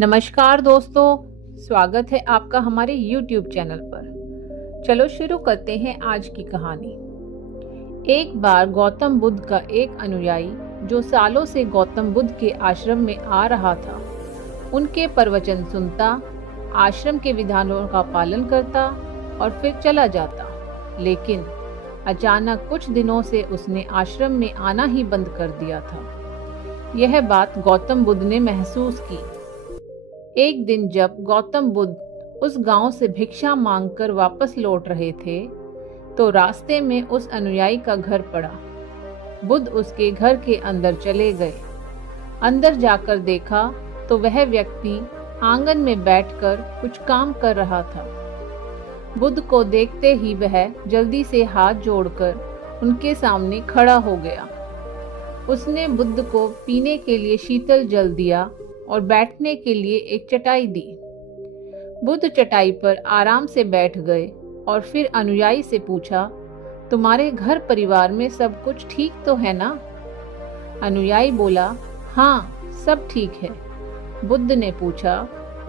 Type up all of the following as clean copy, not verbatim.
नमस्कार दोस्तों, स्वागत है आपका हमारे YouTube चैनल पर। चलो शुरू करते हैं आज की कहानी। एक बार गौतम बुद्ध का एक अनुयायी जो सालों से गौतम बुद्ध के आश्रम में आ रहा था, उनके प्रवचन सुनता, आश्रम के विधानों का पालन करता और फिर चला जाता। लेकिन अचानक कुछ दिनों से उसने आश्रम में आना ही बंद कर दिया था। यह बात गौतम बुद्ध ने महसूस की। एक दिन जब गौतम बुद्ध उस गांव से भिक्षा मांगकर वापस लौट रहे थे, तो रास्ते में उस अनुयायी का घर पड़ा। बुद्ध उसके घर के अंदर चले गए। अंदर जाकर देखा तो वह व्यक्ति आंगन में बैठकर कुछ काम कर रहा था। बुद्ध को देखते ही वह जल्दी से हाथ जोड़कर उनके सामने खड़ा हो गया। उसने बुद्ध को पीने के लिए शीतल जल दिया और बैठने के लिए एक चटाई दी। बुद्ध चटाई पर आराम से बैठ गए और फिर अनुयायी से पूछा, तुम्हारे घर परिवार में सब कुछ ठीक तो है ना? अनुयायी बोला, हाँ, सब ठीक है। बुद्ध ने पूछा,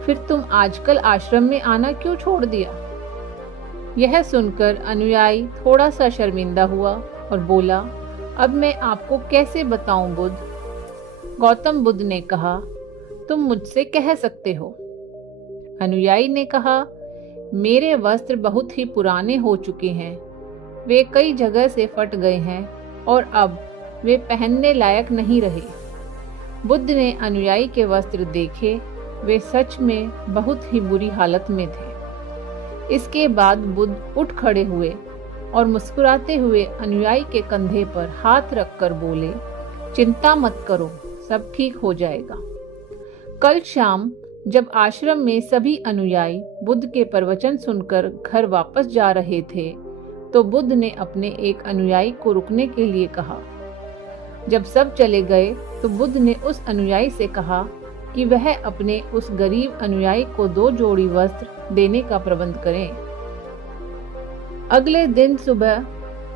फिर तुम आजकल आश्रम में आना क्यों छोड़ दिया? यह सुनकर अनुयायी थोड़ा सा शर्मिंदा हुआ और बोला, अब मैं आपको कैसे बताऊं बुद्ध? गौतम बुद्ध ने कहा, तुम मुझसे कह सकते हो। अनुयायी ने कहा, मेरे वस्त्र बहुत ही पुराने हो चुके हैं, वे कई जगह से फट गए हैं और अब वे पहनने लायक नहीं रहे। बुद्ध ने अनुयायी के वस्त्र देखे, वे सच में बहुत ही बुरी हालत में थे। इसके बाद बुद्ध उठ खड़े हुए और मुस्कुराते हुए अनुयायी के कंधे पर हाथ रखकर बोले, चिंता मत करो, सब ठीक हो जाएगा। कल शाम जब आश्रम में सभी अनुयायी बुद्ध के प्रवचन सुनकर घर वापस जा रहे थे, तो बुद्ध ने अपने एक अनुयायी को रुकने के लिए कहा। जब सब चले गए तो बुद्ध ने उस अनुयायी से कहा कि वह अपने उस गरीब अनुयायी को 2 जोड़ी वस्त्र देने का प्रबंध करें। अगले दिन सुबह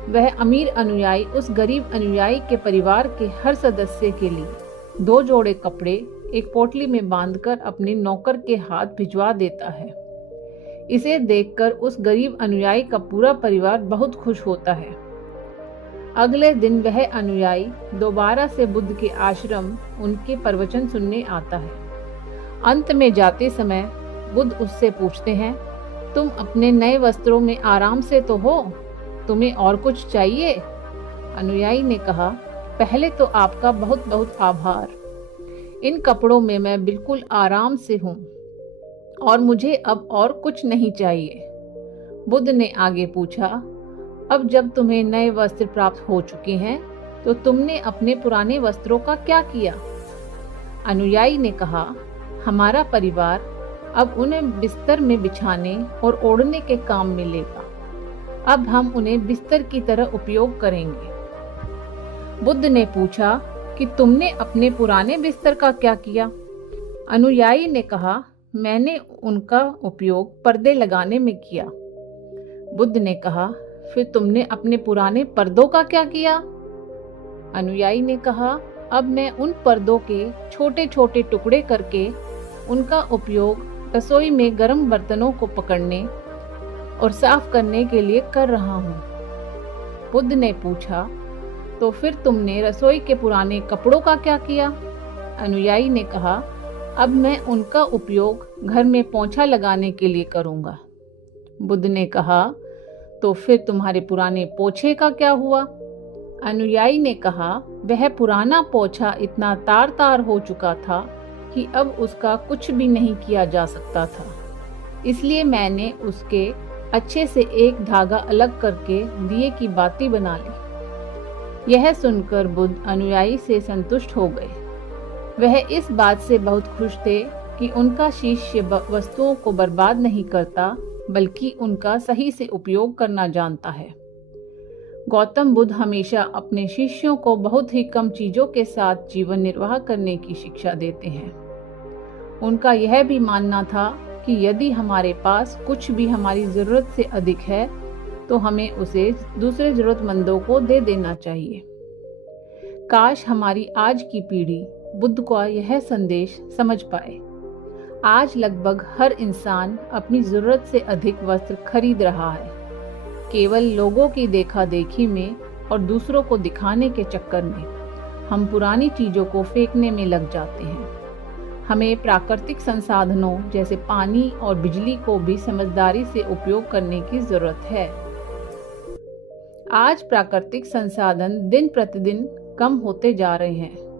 वह अमीर अनुयायी उस गरीब अनुयायी के परिवार के हर सदस्य के लिए 2 जोड़े कपड़े एक पोटली में बांधकर अपने नौकर के हाथ भिजवा देता है। इसे देखकर उस गरीब अनुयायी का पूरा परिवार बहुत खुश होता है। अगले दिन वह अनुयायी दोबारा से बुद्ध के आश्रम उनके प्रवचन सुनने आता है। अंत में जाते समय बुद्ध उससे पूछते हैं, तुम अपने नए वस्त्रों में आराम से तो हो? तुम्हें और कुछ चाहिए? अनुयायी ने कहा, पहले तो आपका बहुत बहुत आभार। इन कपड़ों में मैं बिल्कुल आराम से हूँ और मुझे अब और कुछ नहीं चाहिए। बुद्ध ने आगे पूछा, अब जब तुम्हें नए वस्त्र प्राप्त हो चुके हैं, तो तुमने अपने पुराने वस्त्रों का क्या किया? अनुयायी ने कहा, हमारा परिवार अब उन्हें बिस्तर में बिछाने और ओढ़ने के काम में लेगा। अब हम उन्हें बिस्तर की तरह उपयोग करेंगे। बुद्ध ने पूछा कि तुमने अपने पुराने बिस्तर का क्या किया? अनुयायी ने कहा, मैंने उनका उपयोग पर्दे लगाने में किया। बुद्ध ने कहा, फिर तुमने अपने पुराने पर्दों का क्या किया? अनुयायी ने कहा, अब मैं उन पर्दों के छोटे छोटे टुकड़े करके उनका उपयोग रसोई में गर्म बर्तनों को पकड़ने और साफ करने के लिए कर रहा हूँ। बुद्ध ने पूछा, तो फिर तुमने रसोई के पुराने कपड़ों का क्या किया? अनुयायी ने कहा, अब मैं उनका उपयोग घर में पोंछा लगाने के लिए करूँगा। बुद्ध ने कहा, तो फिर तुम्हारे पुराने पोछे का क्या हुआ? अनुयायी ने कहा, वह पुराना पोछा इतना तार तार हो चुका था कि अब उसका कुछ भी नहीं किया जा सकता था। इसलिए मैंने उसके अच्छे से एक धागा अलग करके दिए की बाती बना ली। यह सुनकर बुद्ध अनुयायी से संतुष्ट हो गए। वह इस बात से बहुत खुश थे कि उनका शिष्य वस्तुओं को बर्बाद नहीं करता, बल्कि उनका सही से उपयोग करना जानता है। गौतम बुद्ध हमेशा अपने शिष्यों को बहुत ही कम चीजों के साथ जीवन निर्वाह करने की शिक्षा देते हैं। उनका यह भी मानना था कि यदि हमारे पास कुछ भी हमारी जरूरत से अधिक है, तो हमें उसे दूसरे जरूरतमंदों को दे देना चाहिए। काश हमारी आज की पीढ़ी बुद्ध का यह संदेश समझ पाए। आज लगभग हर इंसान अपनी जरूरत से अधिक वस्त्र खरीद रहा है, केवल लोगों की देखा देखी में और दूसरों को दिखाने के चक्कर में हम पुरानी चीजों को फेंकने में लग जाते हैं। हमें प्राकृतिक संसाधनों जैसे पानी और बिजली को भी समझदारी से उपयोग करने की जरूरत है। आज प्राकृतिक संसाधन दिन प्रतिदिन कम होते जा रहे हैं।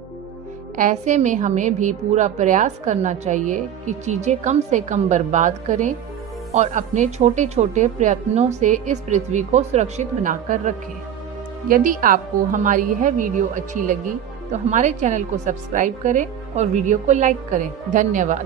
ऐसे में हमें भी पूरा प्रयास करना चाहिए कि चीजें कम से कम बर्बाद करें और अपने छोटे छोटे प्रयत्नों से इस पृथ्वी को सुरक्षित बनाकर रखें। यदि आपको हमारी यह वीडियो अच्छी लगी तो हमारे चैनल को सब्सक्राइब करें और वीडियो को लाइक करें। धन्यवाद।